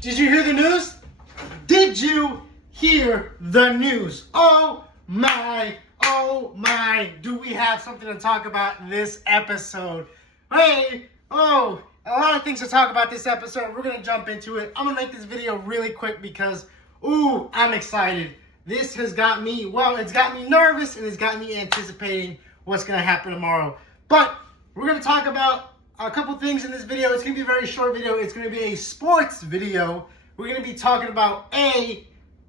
Did you hear the news? Did you hear the news? Oh my, do we have something to talk about in this episode? Hey, a lot of things to talk about this episode. We're going to jump into it. I'm going to make this video really quick because, I'm excited. This has got me, it's got me nervous and it's got me anticipating what's going to happen tomorrow. But we're going to talk about a couple things in this video. It's going to be a very short video. It's going to be a sports video. We're going to be talking about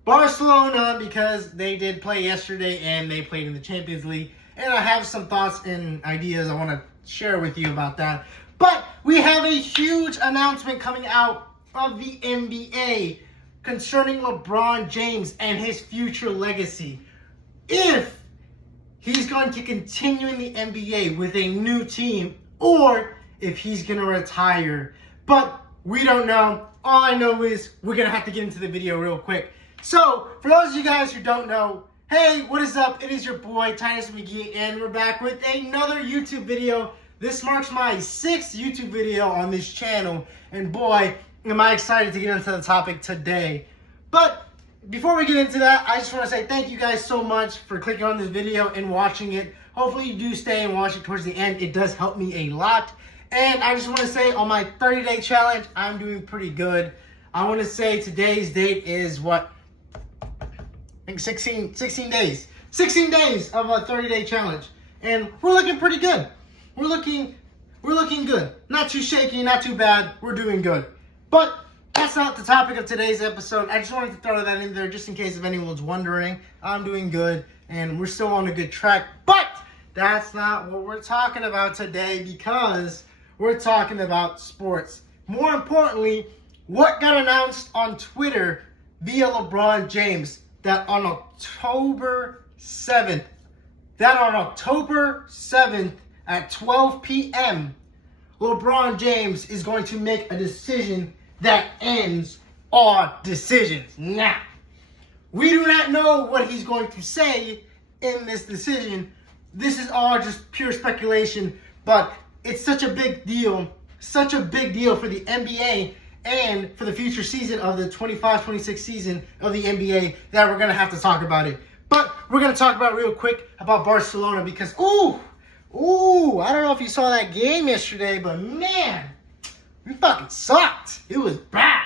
Barcelona, because they did play yesterday and they played in the Champions League. And I have some thoughts and ideas I want to share with you about that. But we have a huge announcement coming out of the NBA concerning LeBron James and his future legacy. If he's going to continue in the NBA with a new team, or if he's going to retire. But we don't know. All I know is we're going to have to get into the video real quick. So, for those of you guys who don't know, hey, what is up? It is your boy, Titus McGee, and we're back with another YouTube video. This marks my 6th YouTube video on this channel, and boy, am I excited to get into the topic today. But before we get into that, I just want to say thank you guys so much for clicking on this video and watching it. Hopefully you do stay and watch it towards the end. It does help me a lot. And I just want to say on my 30-day challenge, I'm doing pretty good. I want to say today's date is what? I think 16 days. 16 days of a 30-day challenge. And we're looking pretty good. We're looking good. Not too shaky, not too bad. We're doing good. But that's not the topic of today's episode. I just wanted to throw that in there just in case if anyone's wondering. I'm doing good and we're still on a good track. But that's not what we're talking about today, because we're talking about sports. More importantly, what got announced on Twitter via LeBron James that on October 7th at 12 p.m., LeBron James is going to make a decision that ends all decisions. Now, we do not know what he's going to say in this decision. This is all just pure speculation, but it's such a big deal for the NBA and for the future season of the 25-26 season of the NBA that we're going to have to talk about it. But we're going to talk about real quick about Barcelona because, I don't know if you saw that game yesterday, but man, we fucking sucked. It was bad.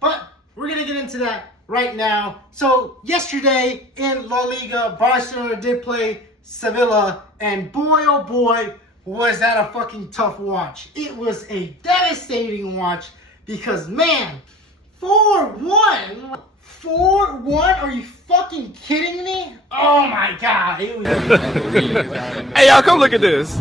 But we're going to get into that right now. So yesterday in La Liga, Barcelona did play Sevilla, and boy, oh boy, was that a fucking tough watch. It was a devastating watch because, man, 4-1? 4-1? Are you fucking kidding me? Oh my God. It was Hey, y'all, come look at this.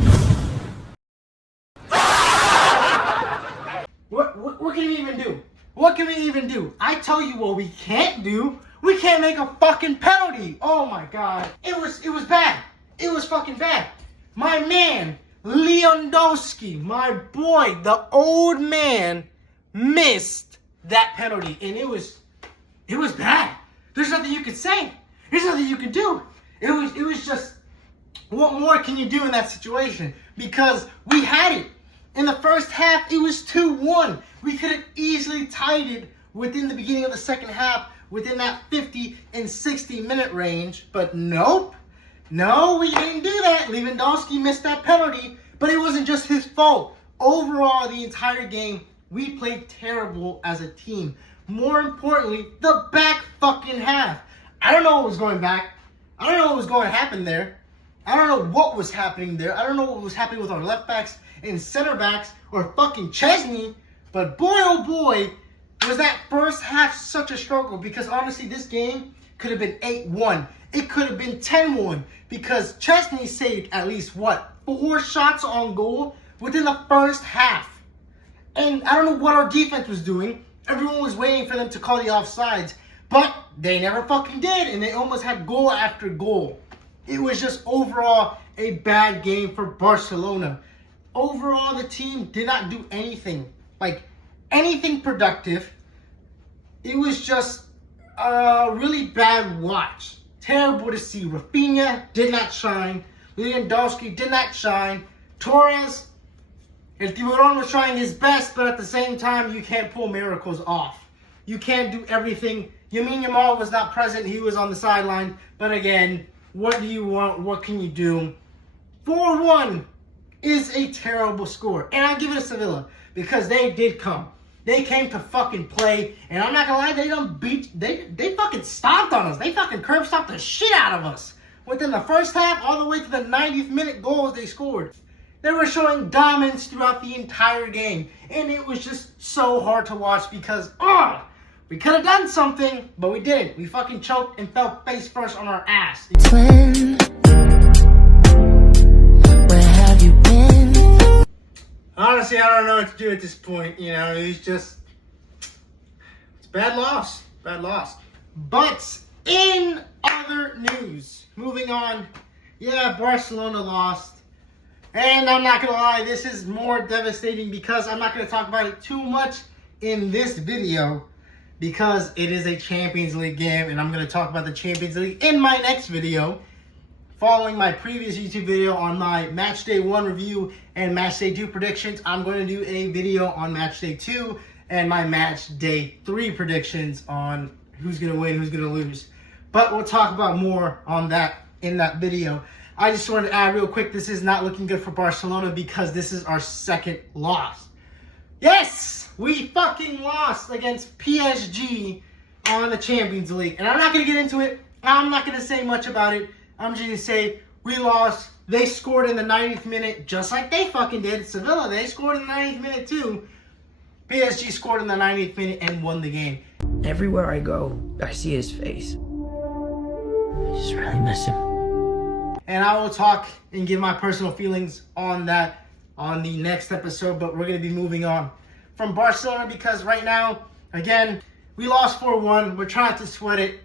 What can we even do? What can we even do? I tell you what we can't do. We can't make a fucking penalty. Oh my God. It was bad. It was fucking bad. My man, Lewandowski, my boy, the old man, missed that penalty. And it was bad. There's nothing you could say. There's nothing you could do. It was just, what more can you do in that situation? Because we had it. In the first half, it was 2-1. We could have easily tied it within the beginning of the second half, within that 50 and 60 minute range. But nope. No, we didn't do that. Lewandowski missed that penalty, but it wasn't just his fault. Overall, the entire game, we played terrible as a team. More importantly, the back fucking half. I don't know what was going back. I don't know what was going to happen there. I don't know what was happening there. I don't know what was happening with our left backs and center backs or fucking Chesney. But boy, oh boy, was that first half such a struggle, because honestly, this game could have been 8-1. It could have been 10-1 because Chesney saved at least, 4 shots on goal within the first half. And I don't know what our defense was doing. Everyone was waiting for them to call the offsides, but they never fucking did, and they almost had goal after goal. It was just overall a bad game for Barcelona. Overall, the team did not do anything productive. It was just a really bad watch. Terrible to see. Rafinha did not shine. Lewandowski did not shine. Torres, El Tiburon was trying his best, but at the same time, you can't pull miracles off. You can't do everything. Lamine Yamal was not present. He was on the sideline. But again, what do you want? What can you do? 4-1 is a terrible score. And I'll give it to Sevilla because they did come. They came to fucking play. And I'm not going to lie, they fucking stomped on us. They fucking curb stomped the shit out of us. Within the first half, all the way to the 90th minute goals they scored. They were showing dominance throughout the entire game. And it was just so hard to watch because, we could have done something, but we didn't. We fucking choked and fell face first on our ass. Twin, where have you been? Honestly, I don't know what to do at this point. You know, it's bad loss. Bad loss. But in other news, moving on, Barcelona lost. And I'm not going to lie, this is more devastating because I'm not going to talk about it too much in this video because it is a Champions League game and I'm going to talk about the Champions League in my next video. Following my previous YouTube video on my Match Day 1 review and Match Day 2 predictions, I'm going to do a video on Match Day 2 and my Match Day 3 predictions on who's going to win, who's going to lose. But we'll talk about more on that in that video. I just wanted to add real quick, this is not looking good for Barcelona because this is our second loss. Yes! We fucking lost against PSG on the Champions League. And I'm not going to get into it. I'm not going to say much about it. I'm just going to say we lost. They scored in the 90th minute just like they fucking did. Sevilla, they scored in the 90th minute too. PSG scored in the 90th minute and won the game. Everywhere I go, I see his face. I just really miss him. And I will talk and give my personal feelings on that on the next episode. But we're going to be moving on from Barcelona because right now, again, we lost 4-1. We're trying to sweat it.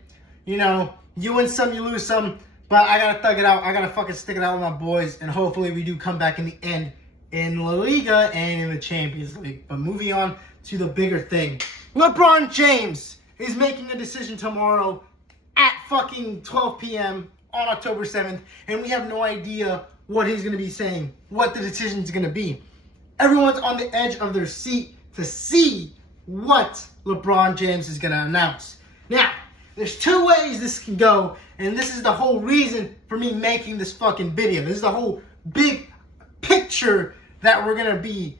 You know, you win some, you lose some. But I got to thug it out. I got to fucking stick it out with my boys. And hopefully we do come back in the end in La Liga and in the Champions League. But moving on to the bigger thing. LeBron James is making a decision tomorrow at fucking 12 p.m. on October 7th, and we have no idea what he's going to be saying, what the decision is going to be. Everyone's on the edge of their seat to see what LeBron James is going to announce. Now, there's two ways this can go, and this is the whole reason for me making this fucking video. This is the whole big picture that we're going to be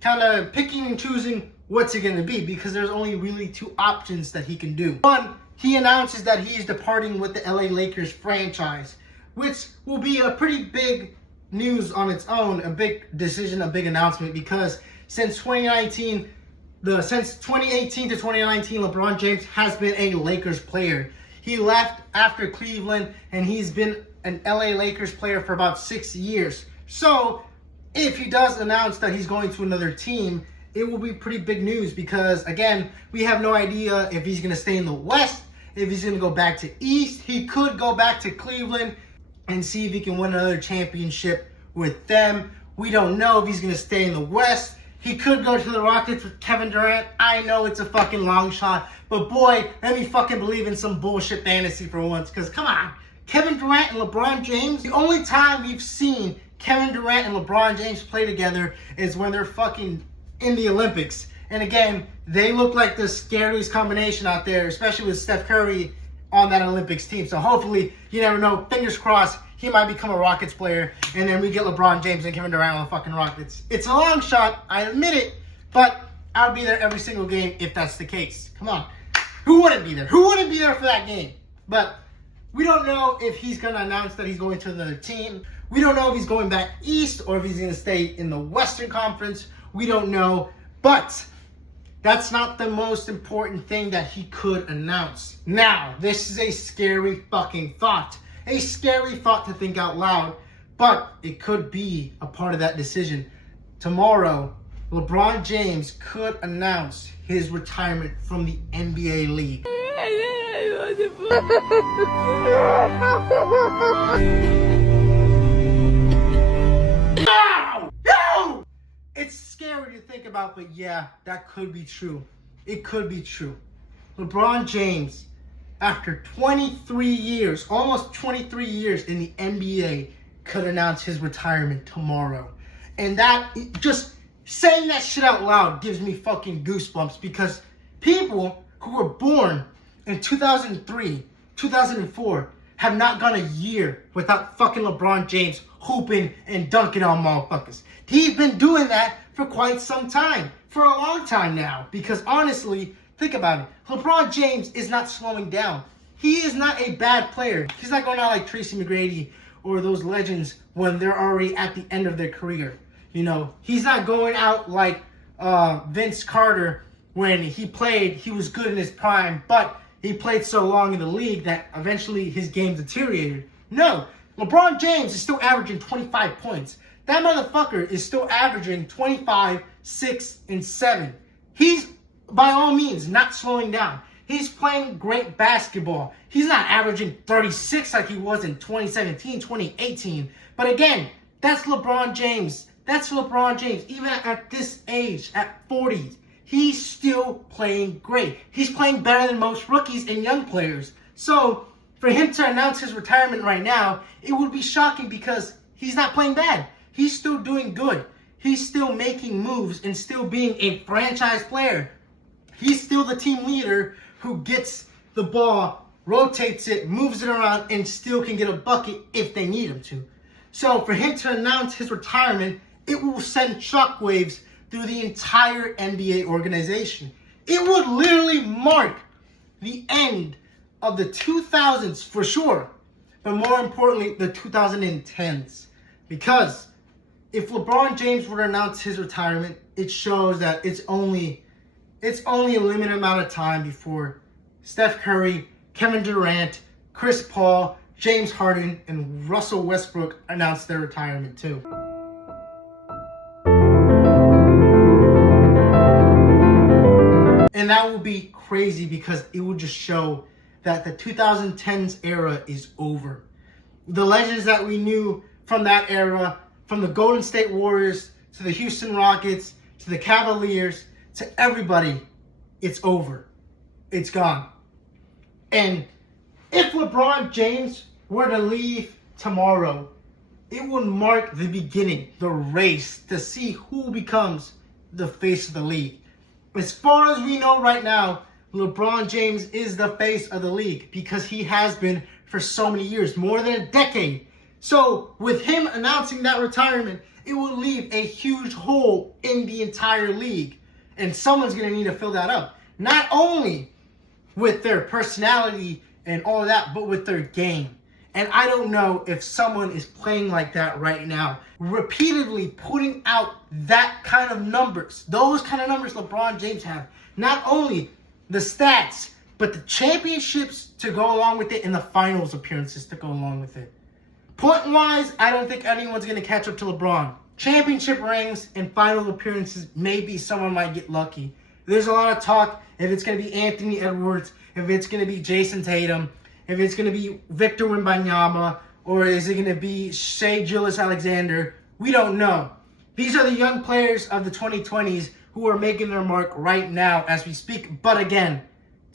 kind of picking and choosing what's it going to be, because there's only really two options that he can do. One, he announces that he's departing with the LA Lakers franchise, which will be a pretty big news on its own, a big decision, a big announcement, because since 2018 to 2019, LeBron James has been a Lakers player. He left after Cleveland, and he's been an LA Lakers player for about 6 years. So, if he does announce that he's going to another team, it will be pretty big news because, again, we have no idea if he's going to stay in the West, if he's going to go back to East. He could go back to Cleveland and see if he can win another championship with them. We don't know if he's going to stay in the West. He could go to the Rockets with Kevin Durant. I know it's a fucking long shot, but boy, let me fucking believe in some bullshit fantasy for once, because come on, Kevin Durant and LeBron James, the only time we've seen Kevin Durant and LeBron James play together is when they're fucking in the Olympics. And again, they look like the scariest combination out there, especially with Steph Curry on that Olympics team. So hopefully, you never know, fingers crossed, he might become a Rockets player, and then we get LeBron James and Kevin Durant on the fucking Rockets. It's a long shot, I admit it, but I'll be there every single game if that's the case. Come on. Who wouldn't be there? Who wouldn't be there for that game? But we don't know if he's going to announce that he's going to another team. We don't know if he's going back East or if he's going to stay in the Western Conference. We don't know, but that's not the most important thing that he could announce. Now, this is a scary fucking thought. A scary thought to think out loud, but it could be a part of that decision. Tomorrow, LeBron James could announce his retirement from the NBA league. No! It's scary to think about, but yeah, that could be true. It could be true. LeBron James, after 23 years, almost 23 years in the NBA, could announce his retirement tomorrow. And that, just saying that shit out loud gives me fucking goosebumps, because people who were born in 2003, 2004, have not gone a year without fucking LeBron James hooping and dunking on motherfuckers. He's been doing that for quite some time, for a long time now. Because honestly, think about it. LeBron James is not slowing down. He is not a bad player. He's not going out like Tracy McGrady or those legends when they're already at the end of their career. You know, he's not going out like Vince Carter when he played. He was good in his prime, but he played so long in the league that eventually his game deteriorated. No, LeBron James is still averaging 25 points. That motherfucker is still averaging 25, 6, and 7. He's, by all means, not slowing down. He's playing great basketball. He's not averaging 36 like he was in 2017, 2018. But again, that's LeBron James. That's LeBron James. Even at this age, at 40, he's still playing great. He's playing better than most rookies and young players. So, for him to announce his retirement right now, it would be shocking because he's not playing bad. He's still doing good. He's still making moves and still being a franchise player. He's still the team leader who gets the ball, rotates it, moves it around, and still can get a bucket if they need him to. So for him to announce his retirement, it will send shockwaves through the entire NBA organization. It would literally mark the end of the 2000s for sure, but more importantly, the 2010s. Because if LeBron James were to announce his retirement, it shows that it's only a limited amount of time before Steph Curry, Kevin Durant, Chris Paul, James Harden, and Russell Westbrook announce their retirement too. And that will be crazy because it will just show that the 2010s era is over. The legends that we knew from that era, from the Golden State Warriors to the Houston Rockets to the Cavaliers to everybody, it's over. It's gone. And if LeBron James were to leave tomorrow, it would mark the beginning, the race to see who becomes the face of the league. As far as we know right now, LeBron James is the face of the league because he has been for so many years, more than a decade. So with him announcing that retirement, it will leave a huge hole in the entire league. And someone's going to need to fill that up. Not only with their personality and all of that, but with their game. And I don't know if someone is playing like that right now, repeatedly putting out that kind of numbers, those kind of numbers LeBron James have. Not only the stats, but the championships to go along with it and the finals appearances to go along with it. Point-wise, I don't think anyone's going to catch up to LeBron. Championship rings and final appearances, maybe someone might get lucky. There's a lot of talk if it's going to be Anthony Edwards, if it's going to be Jason Tatum, if it's going to be Victor Wembanyama, or is it going to be Shai Gilgeous-Alexander. We don't know. These are the young players of the 2020s who are making their mark right now as we speak. But again,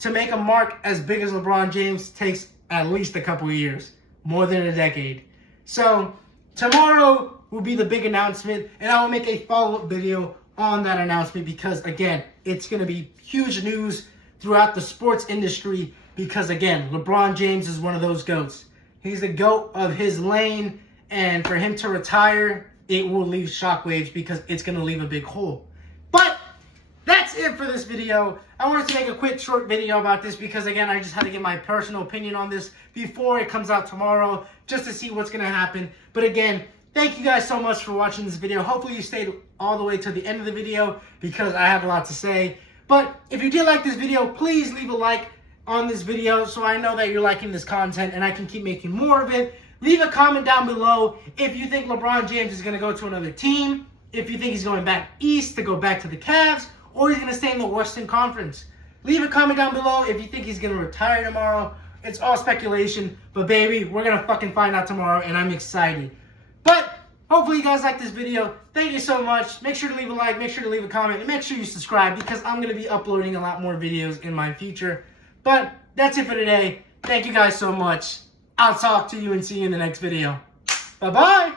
to make a mark as big as LeBron James takes at least a couple of years, more than a decade. So tomorrow will be the big announcement, and I will make a follow-up video on that announcement because, again, it's going to be huge news throughout the sports industry because, again, LeBron James is one of those GOATs. He's the GOAT of his lane, and for him to retire, it will leave shockwaves because it's going to leave a big hole. But that's it for this video. I wanted to make a quick short video about this because, again, I just had to get my personal opinion on this before it comes out tomorrow just to see what's going to happen. But again, thank you guys so much for watching this video. Hopefully you stayed all the way to the end of the video because I have a lot to say. But if you did like this video, please leave a like on this video so I know that you're liking this content and I can keep making more of it. Leave a comment down below if you think LeBron James is going to go to another team, if you think he's going back east to go back to the Cavs, or he's going to stay in the Western Conference. Leave a comment down below if you think he's going to retire tomorrow. It's all speculation, but baby, we're going to fucking find out tomorrow, and I'm excited. But hopefully you guys like this video. Thank you so much. Make sure to leave a like, make sure to leave a comment, and make sure you subscribe because I'm going to be uploading a lot more videos in my future. But that's it for today. Thank you guys so much. I'll talk to you and see you in the next video. Bye-bye.